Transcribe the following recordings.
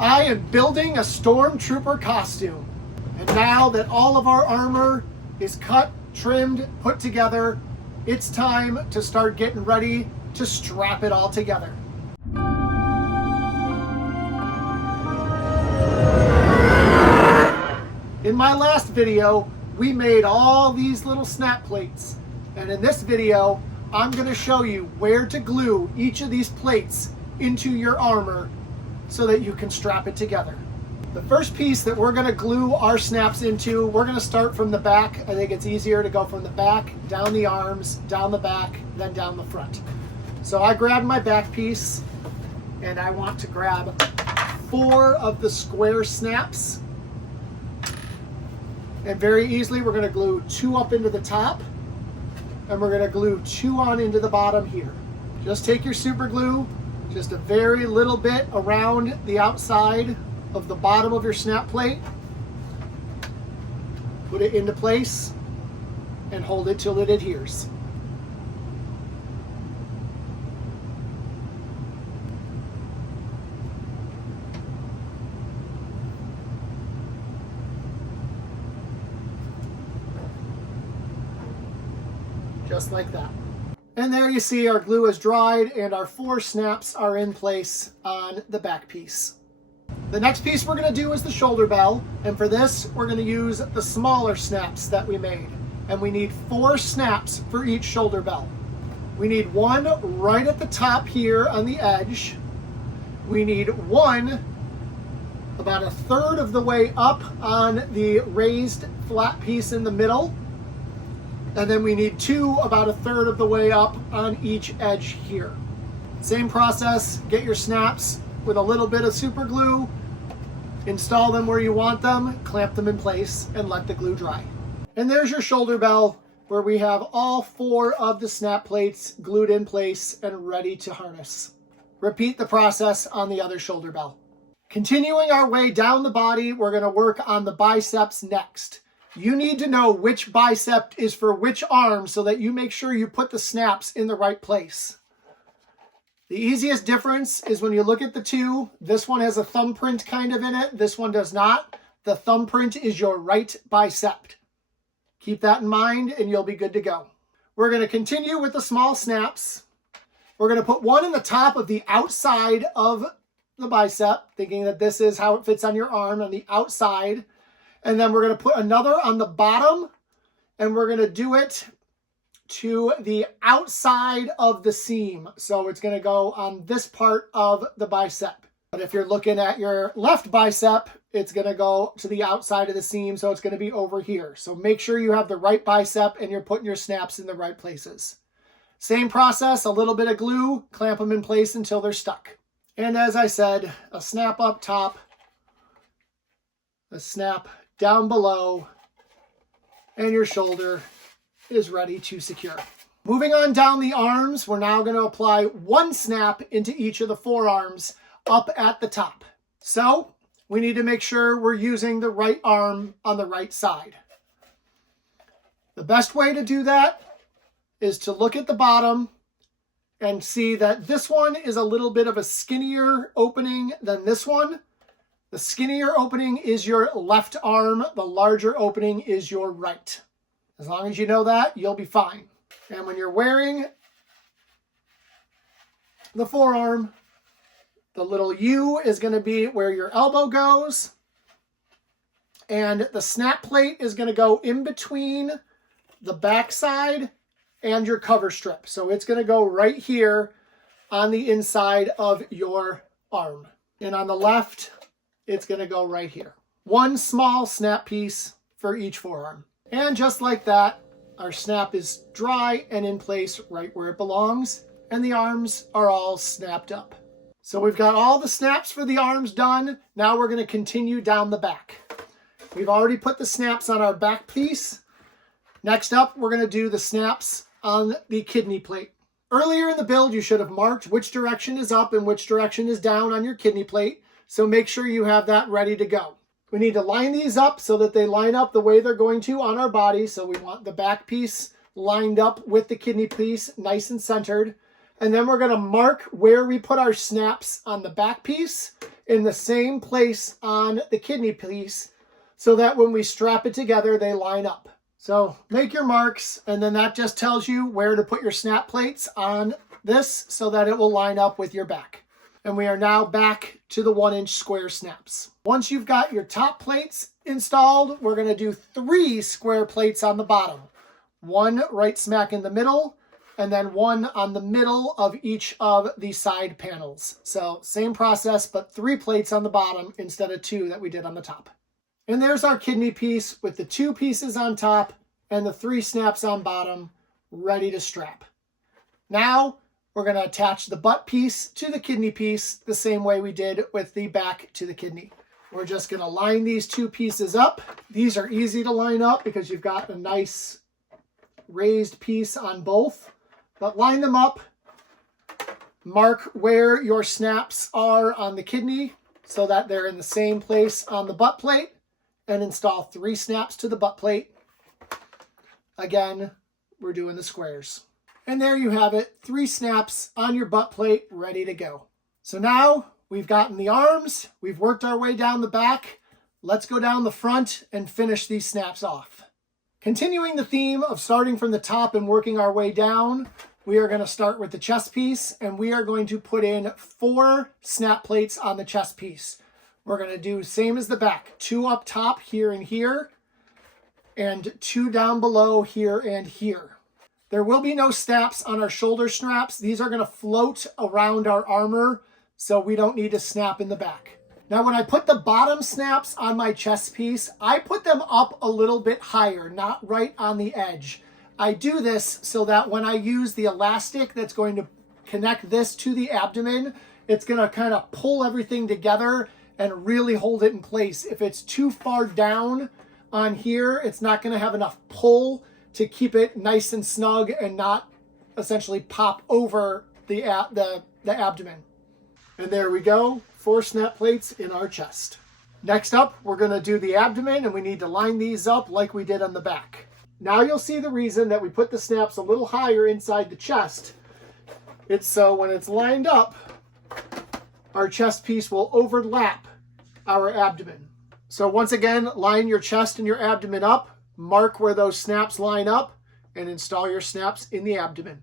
I am building a Stormtrooper costume. And now that all of our armor is cut, trimmed, put together, it's time to start getting ready to strap it all together. In my last video, we made all these little snap plates. And in this video, I'm going to show you where to glue each of these plates into your armor so that you can strap it together. The first piece that we're going to glue our snaps into, we're going to start from the back. I think it's easier to go from the back, down the arms, down the back, then down the front. So I grabbed my back piece and I want to grab 4 of the square snaps. And very easily we're going to glue 2 up into the top and we're going to glue 2 on into the bottom here. Just take your super glue, just a very little bit around the outside of the bottom of your snap plate. Put it into place and hold it till it adheres. Just like that. And there you see our glue is dried and our 4 snaps are in place on the back piece. The next piece we're going to do is the shoulder bell, and for this we're going to use the smaller snaps that we made. And we need 4 snaps for each shoulder bell. We need 1 right at the top here on the edge. We need 1 about 1/3 of the way up on the raised flat piece in the middle. And then we need 2 about 1/3 of the way up on each edge here. Same process, get your snaps with a little bit of super glue, install them where you want them, clamp them in place, and let the glue dry. And there's your shoulder bell, where we have all 4 of the snap plates glued in place and ready to harness. Repeat the process on the other shoulder bell. Continuing our way down the body, we're going to work on the biceps next. You need to know which bicep is for which arm so that you make sure you put the snaps in the right place. The easiest difference is when you look at the 2, this one has a thumbprint kind of in it, this one does not. The thumbprint is your right bicep. Keep that in mind and you'll be good to go. We're going to continue with the small snaps. We're going to put 1 in the top of the outside of the bicep, thinking that this is how it fits on your arm, on the outside. And then we're going to put another on the bottom, and we're going to do it to the outside of the seam. So it's going to go on this part of the bicep. But if you're looking at your left bicep, it's going to go to the outside of the seam, so it's going to be over here. So make sure you have the right bicep and you're putting your snaps in the right places. Same process, a little bit of glue, clamp them in place until they're stuck. And as I said, a snap up top, a snap down below, and your shoulder is ready to secure. Moving on down the arms, we're now going to apply 1 snap into each of the forearms up at the top. So we need to make sure we're using the right arm on the right side. The best way to do that is to look at the bottom and see that this one is a little bit of a skinnier opening than this one. The skinnier opening is your left arm. The larger opening is your right. As long as you know that, you'll be fine. And when you're wearing the forearm, the little U is going to be where your elbow goes. And the snap plate is going to go in between the backside and your cover strip. So it's going to go right here on the inside of your arm. And on the left, it's going to go right here. 1 small snap piece for each forearm. And just like that, our snap is dry and in place right where it belongs, and the arms are all snapped up. So we've got all the snaps for the arms done. Now we're going to continue down the back. We've already put the snaps on our back piece. Next up, we're going to do the snaps on the kidney plate. Earlier in the build, you should have marked which direction is up and which direction is down on your kidney plate. So make sure you have that ready to go. We need to line these up so that they line up the way they're going to on our body. So we want the back piece lined up with the kidney piece, nice and centered. And then we're going to mark where we put our snaps on the back piece in the same place on the kidney piece so that when we strap it together, they line up. So make your marks, and then that just tells you where to put your snap plates on this so that it will line up with your back. And we are now back to the 1-inch square snaps. Once you've got your top plates installed, we're going to do 3 square plates on the bottom. 1 right smack in the middle, and then 1 on the middle of each of the side panels. So same process, but 3 plates on the bottom instead of 2 that we did on the top. And there's our kidney piece with the 2 pieces on top and the 3 snaps on bottom, ready to strap. Now, we're going to attach the butt piece to the kidney piece the same way we did with the back to the kidney. We're just going to line these 2 pieces up. These are easy to line up because you've got a nice raised piece on both. But line them up. Mark where your snaps are on the kidney so that they're in the same place on the butt plate. And install 3 snaps to the butt plate. Again, we're doing the squares. And there you have it, 3 snaps on your butt plate, ready to go. So now we've gotten the arms, we've worked our way down the back. Let's go down the front and finish these snaps off. Continuing the theme of starting from the top and working our way down, we are going to start with the chest piece, and we are going to put in 4 snap plates on the chest piece. We're going to do same as the back, 2 up top here and here, and 2 down below here and here. There will be no snaps on our shoulder straps. These are going to float around our armor, so we don't need to snap in the back. Now, when I put the bottom snaps on my chest piece, I put them up a little bit higher, not right on the edge. I do this so that when I use the elastic that's going to connect this to the abdomen, it's going to kind of pull everything together and really hold it in place. If it's too far down on here, it's not going to have enough pull to keep it nice and snug and not essentially pop over the abdomen. And there we go, 4 snap plates in our chest. Next up, we're going to do the abdomen, and we need to line these up like we did on the back. Now you'll see the reason that we put the snaps a little higher inside the chest. It's so when it's lined up, our chest piece will overlap our abdomen. So once again, line your chest and your abdomen up, mark where those snaps line up, and install your snaps in the abdomen.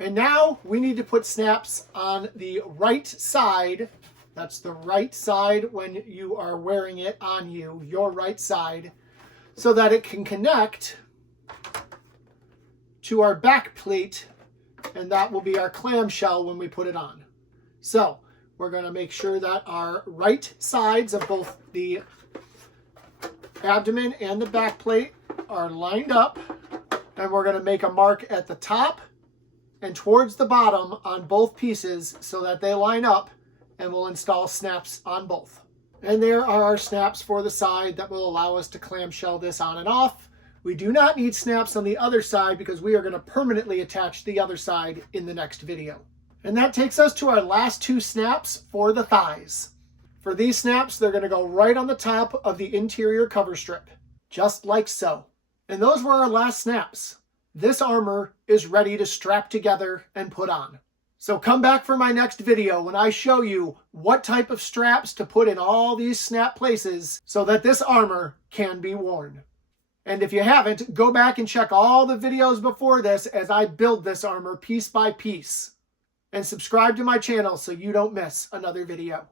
And now we need to put snaps on the right side. That's the right side when you are wearing it on you, your right side, so that it can connect to our back plate, and that will be our clamshell when we put it on. So we're going to make sure that our right sides of both the abdomen and the back plate are lined up, and we're going to make a mark at the top and towards the bottom on both pieces so that they line up, and we'll install snaps on both. And there are our snaps for the side that will allow us to clamshell this on and off. We do not need snaps on the other side because we are going to permanently attach the other side in the next video. And that takes us to our last 2 snaps for the thighs. For these snaps, they're going to go right on the top of the interior cover strip, just like so. And those were our last snaps. This armor is ready to strap together and put on. So come back for my next video when I show you what type of straps to put in all these snap places so that this armor can be worn. And if you haven't, go back and check all the videos before this as I build this armor piece by piece. And subscribe to my channel so you don't miss another video.